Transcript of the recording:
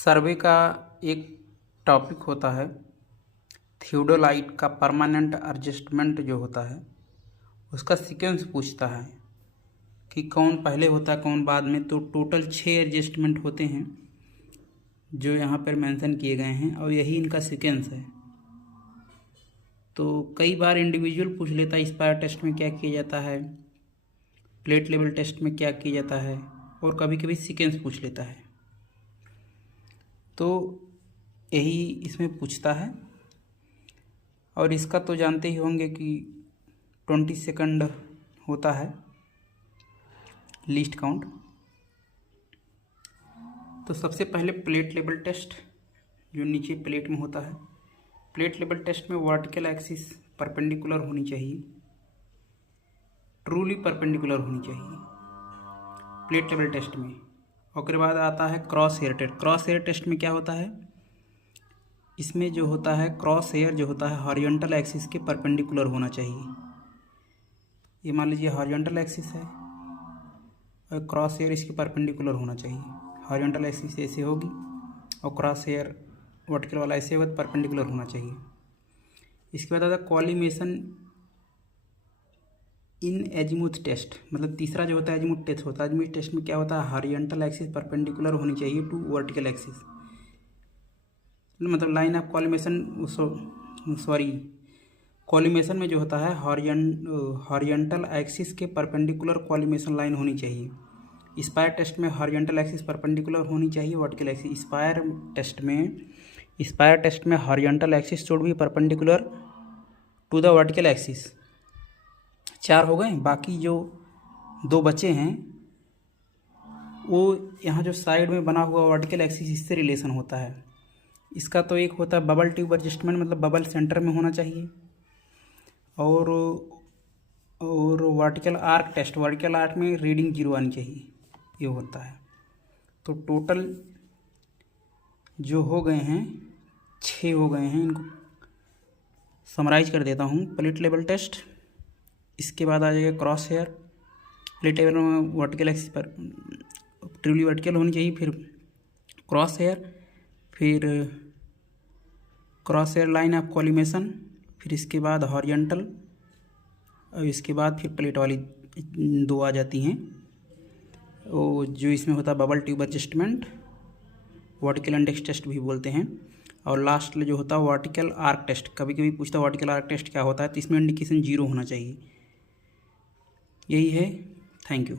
सर्वे का एक टॉपिक होता है थियोडोलाइट का परमानेंट एडजस्टमेंट जो होता है उसका सीक्वेंस पूछता है कि कौन पहले होता है कौन बाद में। तो टोटल 6 एडजस्टमेंट होते हैं जो यहाँ पर मेंशन किए गए हैं और यही इनका सीक्वेंस है। तो कई बार इंडिविजुअल पूछ लेता है इंस्पायर टेस्ट में क्या किया जाता है, प्लेट लेवल टेस्ट में क्या किया जाता है, और कभी कभी सीक्वेंस पूछ लेता है। तो यही इसमें पूछता है और इसका तो जानते ही होंगे कि 20 सेकंड होता है लीस्ट काउंट। तो सबसे पहले प्लेट लेवल टेस्ट जो नीचे प्लेट में होता है, प्लेट लेवल टेस्ट में वर्टिकल एक्सिस परपेंडिकुलर होनी चाहिए, ट्रूली परपेंडिकुलर होनी चाहिए प्लेट लेवल टेस्ट में। और उसके बाद आता है cross hair test. Cross hair test में क्या होता है, इसमें जो होता है क्रॉस हेयर जो होता है हॉरिजॉन्टल एक्सिस के परपेंडिकुलर होना चाहिए। ये मान लीजिए हॉरिजॉन्टल एक्सिस है और क्रॉस हेयर इसके परपेंडिकुलर होना चाहिए। हॉरिजॉन्टल एक्सिस ऐसे होगी और क्रॉस हेयर वर्टिकल वाला ऐसे होगा, परपेंडिकुलर होना चाहिए। इसके बाद आता है कॉलिमेशन इन एजीमुथ टेस्ट, मतलब तीसरा जो होता है एजीमुथ टेस्ट होता है। एजीमुथ टेस्ट में क्या होता है, हॉरिजॉन्टल एक्सिस परपेंडिकुलर होनी चाहिए टू वर्टिकल एक्सिस, मतलब लाइन ऑफ कॉलिमेशन कॉलिमेशन में जो होता है हॉरिजॉन्टल एक्सिस के परपेंडिकुलर कॉलिमेशन लाइन होनी चाहिए। इंस्पायर टेस्ट में हॉरिजॉन्टल एक्सिस परपेंडिकुलर होनी चाहिए वर्टिकल एक्सिस। इंस्पायर टेस्ट में horizontal axis should be perpendicular to the vertical axis. 4 हो गए, बाकी जो 2 बचे हैं वो यहाँ जो साइड में बना हुआ वर्टिकल एक्सिस इससे रिलेशन होता है। इसका तो एक होता है बबल ट्यूब एडजस्टमेंट, मतलब बबल सेंटर में होना चाहिए। और vertical arc test, vertical arc में रीडिंग 0 आनी चाहिए, ये होता है। तो टोटल जो हो गए हैं 6 हो गए हैं, इनको समराइज कर देता हूँ। प्लेट लेवल टेस्ट, इसके बाद आ जाएगा क्रॉस हेयर। प्लेट लेवल में वर्टिकल एक्सिस पर ट्रूली वर्टिकल होनी चाहिए, फिर क्रॉस हेयर, फिर cross hair line of collimation, फिर इसके बाद हॉरिजॉन्टल, और इसके बाद फिर प्लेट वाली 2 आ जाती हैं। वो जो इसमें होता है bubble tube adjustment, vertical index test भी बोलते हैं। और लास्ट जो होता है वर्टिकल आर्क टेस्ट, कभी कभी पूछता है वर्टिकल आर्क टेस्ट क्या होता है, तो इसमें इंडिकेशन 0 होना चाहिए। यही है। Thank you.